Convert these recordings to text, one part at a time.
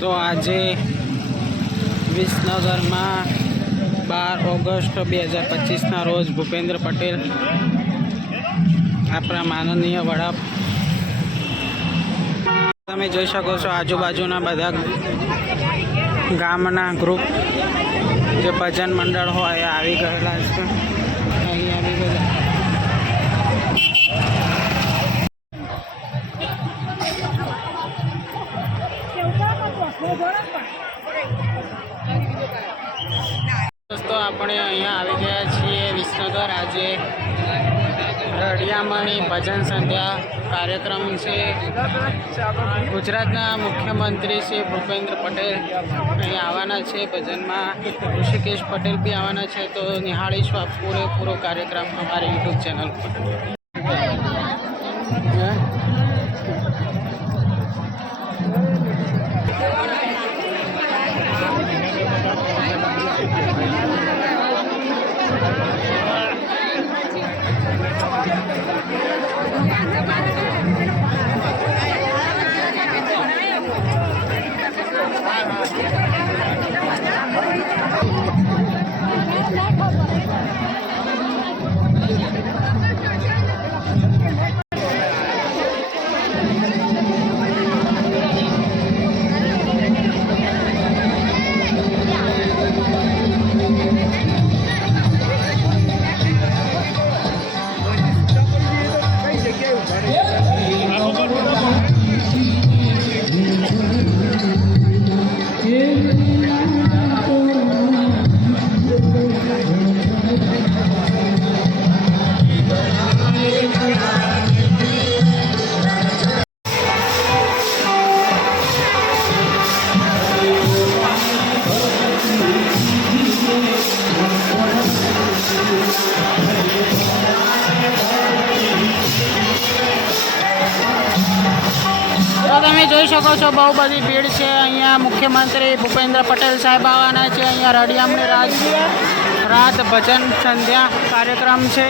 તો આજે વિસનગરમાં 12 ઓગસ્ટ 2025ના રોજ ભૂપેન્દ્ર પટેલ આપણા માનનીય વડા, તમે જોઈ શકો છો આજુબાજુના બધા ગામના ગ્રુપ જે ભજન મંડળ હોય એ આવી ગયેલા છે. અહીં આવી ગયા. દોસ્તો આપણે અહીંયા આવી ગયા છીએ વિસનગર. આજે રડિયામણી ભજન સંધ્યા કાર્યક્રમ છે. ગુજરાતના મુખ્યમંત્રી શ્રી ભૂપેન્દ્ર પટેલ અહીં આવવાના છે ભજનમાં. ઋષિકેશ પટેલ બી આવવાના છે. તો નિહાળીશું આ પૂરેપૂરો કાર્યક્રમ અમારી યુટ્યુબ ચેનલ પર. તમે જોઈ શકો છો બહુ બધી ભીડ છે. અહીંયા મુખ્યમંત્રી ભૂપેન્દ્ર પટેલ સાહેબ આવવાના છે. અહીંયા રડિયામણી રાત ભજન સંધ્યા કાર્યક્રમ છે.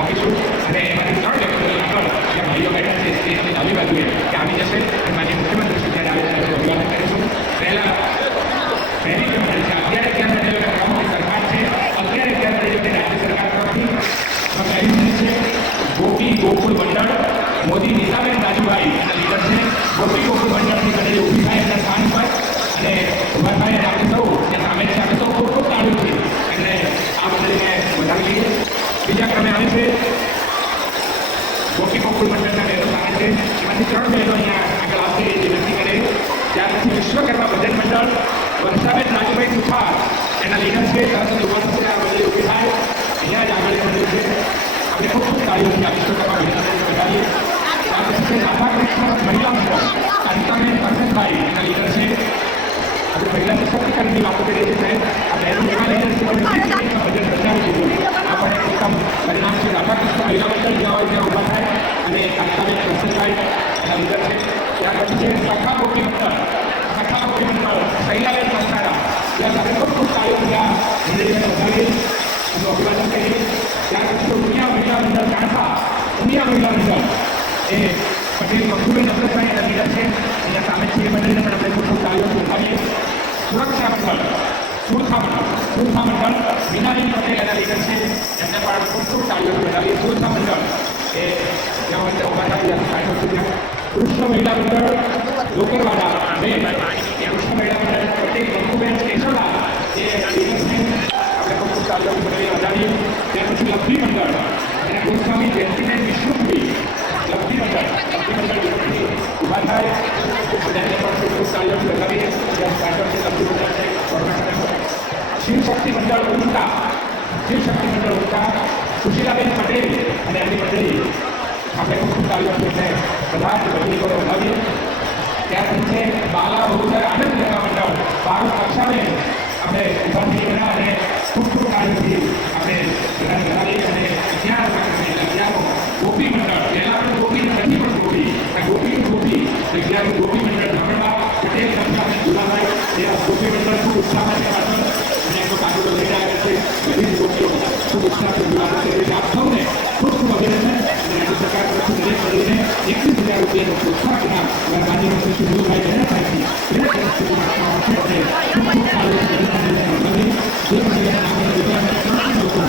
આપીશું અને એમાંથી 3 વ્યક્તિઓ આગળ જે ભાઈઓ બેઠા છે સ્ટેજની ડાબી બાજુએ કે આવી જશે અને માન્ય મુખ્યમંત્રી શ્રી જ્યારે આવે ત્યારે અભિવાદન કરીશું. પહેલી જે મંડળ છે 11 પ્રમુખ સરકાર છે, 11 રાજ્ય સરકાર તરફથી પહેલી મંડળ છે ગોપી ગોકુળ મંડળ, મોદી નીતાબેન રાજુભાઈ એના લીડર છે. ગોપી ગોકુળ મંડળની મંડળી ઊભી થાય એના સ્થાન પર અને ઉભા થાય આપણે સૌ જે સામે છે આપણે સૌ ખૂબ ખૂબ તાળીઓ છે એટલે આ મંડળીને વધાવી લઈએ. બીજા ક્રમે આવે છે ગોપી ગોકુળ મંડળના બહેનો સામે છે, એમાંથી 3 બહેનો અહીંયા આગળ આવશે એ વિનંતી કરે. ત્યાર પછી વિશ્વકર્મા ભજન મંડળ વર્ષાબેન રાજુભાઈ સુથાર એના લીડર છે. તરત જ ઉભા થશે આ મંડળી ઊભી થાય અહીંયા જ આગળ મંડળ છે. આપણે ખૂબ ખૂબ તાળીઓથી આ વિશ્વકર્મા ભજન મંડળને વધાવીએ. ત્યાર પછી રાધાકૃષ્ણ મહિલા મંડળ અનિતાબેન કરશનભાઈ એના લીડર છે. આપણે મહિલા સશક્તિકરણની વાતો કરીએ છીએ સાહેબ, આ બહેનો એવા લીડર છે ભજન બચાવી દીધું આ પણ એક ઉત્તમ પરિણામ છે. રાધાકૃષ્ણ મહિલા મંડળ જ્યાં હોય ત્યાં ઊભા થાય અને અનિતાબેન કરશનભાઈ એના લીડર છે. ત્યાર પછી છે સખા ગોપી મંડળ, સખા ગોપી મંડળ શૈલાબેન મસ્તારા, ત્યાં સાથે ખૂબ ખૂબ તાળીઓથી આ મંડળીને વધાવીએ એનું અભિવાદન કરીએ. ત્યાર પછી ઉમિયા મહિલા મંડળ કાંઠા, ઉમિયા મહિલા મંડળ એ પટેલ મખુબેન અમૃતભાઈ એના લીડર છે. અહીંયા સામે છે એ મંડળીને પણ આપણે ખૂબ ખૂબ તાળીઓથી વધાવીએ. સુરક્ષા મંડળ સુરખા મંડળ મીનાબેન પટેલ એના લીડર છે, એમને પણ ખૂબ ખૂબ તાળીઓથી વધાવીએ. સુરક્ષા મંડળ એ જ્યાં વચ્ચે ઉભા થાય કૃષ્ણ મહિલા મંડળ લોકરવાડા કૃષ્ણ મહિલા મંડળ પટેલ મખુબેન કેશવલા એ લીડર છે, આપણે ખૂબ ખૂબ તાળીઓથી વધાવીએ. ત્યાર પછી લબ્ધી મંડળ અને ગોસ્વામી જયંતિબેન વિષ્ણુભાઈ લબ્ધી મંડળ ઊભા થાય તેને પણ ખૂબ ખૂબ તાળીઓથી વધાવીએ. શિવશક્તિ મંડળ ઉમટા, શિવશક્તિ મંડળ ઉમટા સુશીલાબેન પટેલ અને એમની મંડળી આપણે ખૂબ ખૂબ તાળીઓથી બધા જ બધી કરો વધાવીએ. ત્યાર પછી બાલા બહુદર આનંદ લેવા મંડળ ભારત કક્ષાબેન આપણે ઉભા થઈ અને ખૂબ ખૂબ તાળીઓથી આપણે બધાને વધાવીએ. અને 11 ગોપી મંડળ પહેલાં પણ ગોપી નથી પણ ગોપી ગોપી 11 ગોપી મંડળ ધામણવા પટેલ આપણે ગુલાભાઈ એવા ગોપી મંડળ ખૂબ ઉત્સાહમાં છે પાછળ અને એમનો કાગળો લઈને આવ્યા છે. બધી જ ગોપીઓ ખૂબ ઉત્સાહથી ગુલાબ છે. આપ સૌને ખૂબ ખૂબ અભિનંદન અને રાજ્ય સરકાર તરફથી દરેક કરીને 21,000 રૂપિયાનો પ્રોત્સાહન ઇનામ રાજ્ય મંત્રી શ્રી ગુરુભાઈ જયરાજભાઈથી દરેક તરફથી આપવામાં આવશે. અને ખૂબ ખૂબ તાળીઓથી જે મંડળીના આગળ ગુજરાતના લોકો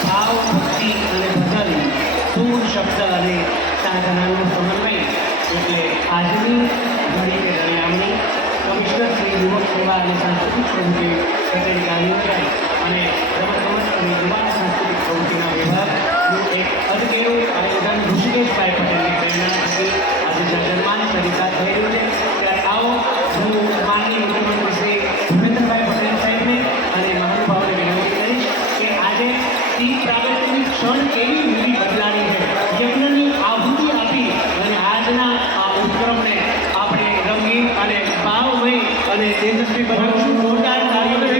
ભાવ ભક્તિ અને ભજન સુર શબ્દ અને સાધનાનો સમન્વય એટલે આજની ઘડી કે દરમિયાનની કમિશનર શ્રી યુવક સેવા અને સાંસ્કૃતિક પ્રવૃત્તિ કચેરી ગાંધીનગર અને રમતગમત અને યુવા સાંસ્કૃતિક પ્રવૃત્તિના વિભાગનું એક અદકેરું આયોજન ઋષિકેશભાઈ પટેલની પ્રેરણાથી આજે જન્માન સરિતા થઈ રહ્યું છે ત્યારે આવો હું માનનીય મુખ્યમંત્રી શ્રી ભૂપેન્દ્રભાઈ પટેલ સાહેબને અને મહાનુભાવોને વિનંતી કરીશ કે આજે તી પ્રાગટ્યની ક્ષણ કેવી મૂડી બદલાની છે યજ્ઞની આહુતિ આપી અને આજના આ ઉપક્રમને આપણે રંગીન અને ભાવમય અને તેજસ્વી બનાવશું જોરદાર તાળીઓથી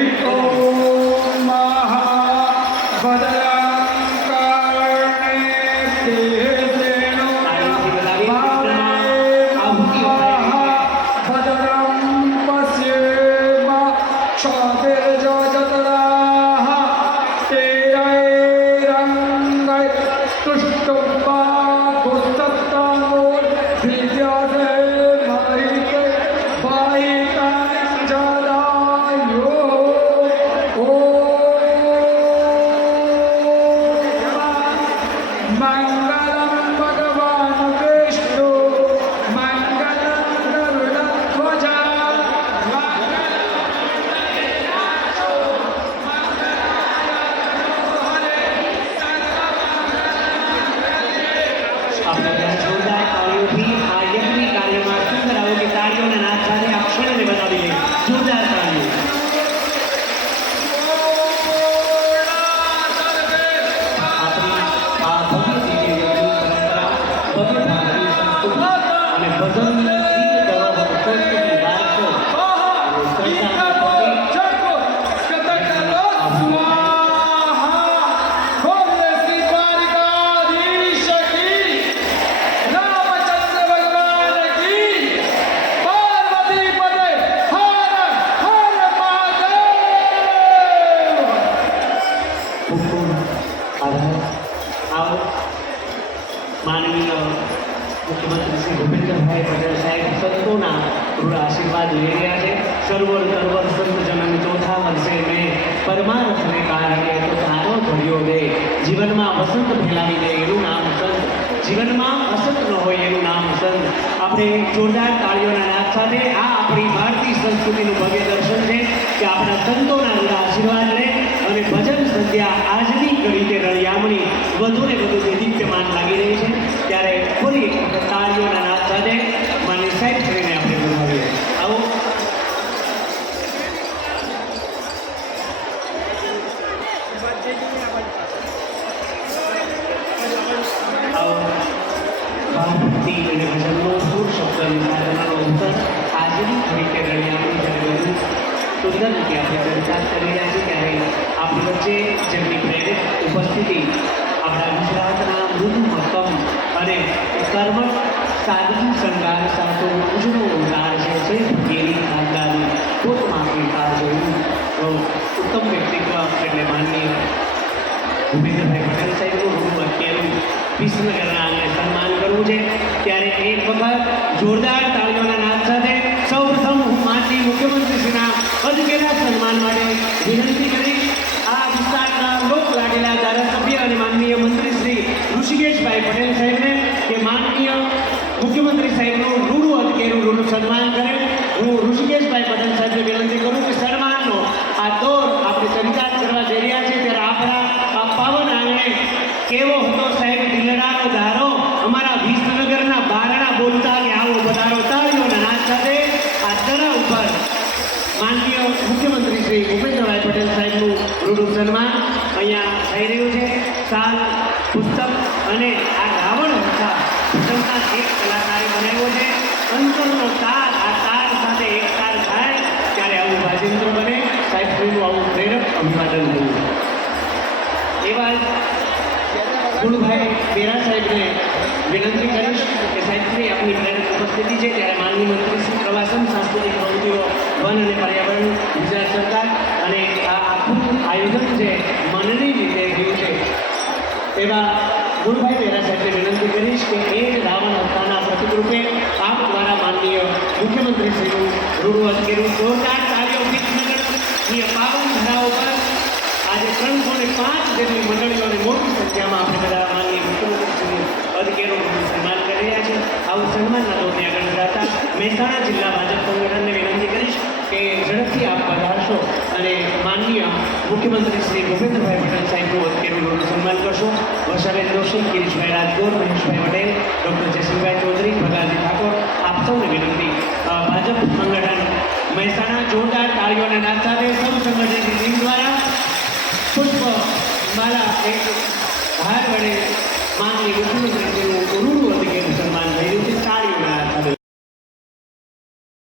માનનીય મુખ્યમંત્રી શ્રી ભૂપેન્દ્રભાઈ પટેલ સાહેબ સંતોના રૂઢ આશીર્વાદ લઈ રહ્યા છે સર્વર સર્વર સંત જનન ચોથા વર્ષે મેં પરમાર્થને કારણે તો તારો ભર્યો દે જીવનમાં વસંત ફેલાવી દે એનું નામ સંત જીવનમાં અસંત ન હોય એનું નામ સંત આપણે જોરદાર તાળીઓના નાદ સાથે આ આપણી ભારતીય સંસ્કૃતિનું ભવ્ય દર્શન છે કે આપણા સંતોના રૂઢ આશીર્વાદ લે અને ભજન સંધ્યા આજની ઘડી કે રળિયામણી વધુ ને વધુ દેદીપ્યમાન લાગી રહી છે ત્યારે ફરી એક વખત તાળીઓના નાદ સાથે માની સાહેબ કરીને આપણે બોલાવીએ આવો ભાવભક્તિ અને ભજનનો સુર શબ્દની સાધનાનો અવસર આજની ઘડી કે રળિયામણી જ્યારે વધુ સુંદર રીતે આપણે ચર્ચા કરી રહ્યા છીએ ત્યારે આપણી વચ્ચે જેમની પ્રેરિત ઉપસ્થિતિ આપણા ગુજરાતના મૃદુ મક્કમ અને કર્મઠ સાદગી શણગાર સાથો ઉજળો ઉદાર છે ભગેરી ખાનદાની પોતમાંથી કાર જોયું તો ઉત્તમ વ્યક્તિત્વ એટલે માનનીય ભૂપેન્દ્રભાઈ પટેલ સાહેબનું વિસનગરના આંગણે સન્માન કરવું છે. ત્યારે એક વખત જોરદાર તાળીઓના નાદ સાથે સૌપ્રથમ હું માનનીય મુખ્યમંત્રીશ્રીના અધકેલા સન્માન માટે વિનંતી કરીશ. આ વિસ્તારના લોક લાડેલા ધારાસભ્ય અને માનનીય મંત્રી શ્રી ઋષિકેશભાઈ પટેલ સાહેબને કે માનનીય મુખ્યમંત્રી સાહેબનું રૂડું અધકેરું રૂડું સન્માન કરે. હું ઋષિકેશભાઈ પટેલ સાહેબને વિનંતી કરું કે સન્માનનો આ દોર આપણે ચરિતાર્થ કરવા જઈ રહ્યા છીએ ત્યારે આપણા આ પાવન આંગણે કેવો હતો સાહેબ દિલડાનો ધારો અમારા વિસનગરના બારણા બોલતા કે આવો વધારો તાળીઓના નાદ સાથે આ તળાવ ઉપર માનનીય મુખ્યમંત્રી શ્રી ભૂપેન્દ્રભાઈ પટેલ સાહેબનું રૂડું સન્માન અહીંયા થઈ રહ્યું છે. સાલ પુસ્તક અને આ રાવણ હતા ભજનના એક કલાકારે બનાવ્યો છે. અંતરનો તાર આ તાર સાથે એક તાર થાય ત્યારે આવું વાજિંદ્ર બને. સાહેબ શ્રીનું આવું પ્રેરક અભિવાદન થયું. એવા જ ગુણભાઈ બેરા સાહેબને વિનંતી કરીશ કે સાહેબશ્રી આપની પ્રેરક ઉપસ્થિતિ છે ત્યારે માનનીય મંત્રી શ્રી પ્રવાસન સાંસ્કૃતિક પ્રવૃત્તિઓ વન અને પર્યાવરણ ગુજરાત સરકાર અને આ આખું આયોજન છે મનની રીતે થયું છે તેવા ગુણભાઈ બેરા સાહેબને વિનંતી કરીશ કે એ જ રાવણ હત્યાના પ્રતિકરૂપે આપ દ્વારા માનનીય મુખ્યમંત્રી શ્રીનું રૂડું અધકેરું જોરદાર તાળીઓ વિસનગરની પાવન ધરાઓ પર આજે 305 જેટલી મંડળીઓ અને મોટી સંખ્યામાં આપણે બધા માનનીય મુખ્યમંત્રીશ્રીનું અધકેરું સન્માન કરી રહ્યા છે. આવું સન્માનના દોરને આગળ વધારતા મહેસાણા જિલ્લા ભાજપ સંગઠનને વિનંતી કરીશ કે ઝડપથી આપ વધારશો અને માનનીય મુખ્યમંત્રી શ્રી ભૂપેન્દ્રભાઈ પટેલ સાહેબનું અધકેરું સન્માન કરશો. વર્ષાબેન જોશી, ગિરીશભાઈ રાજગોર, મહેશભાઈ પટેલ, ડૉક્ટર જયસિંહભાઈ ચૌધરી, ભગાજી ઠાકોર, આપ સૌને વિનંતી. ભાજપ સંગઠન મહેસાણા જોરદાર તાળીઓના નાદ સાથે સૌ સંગઠનની ટીમ દ્વારા પુષ્પ માલા એક હાર વડે માનનીય મુખ્યમંત્રી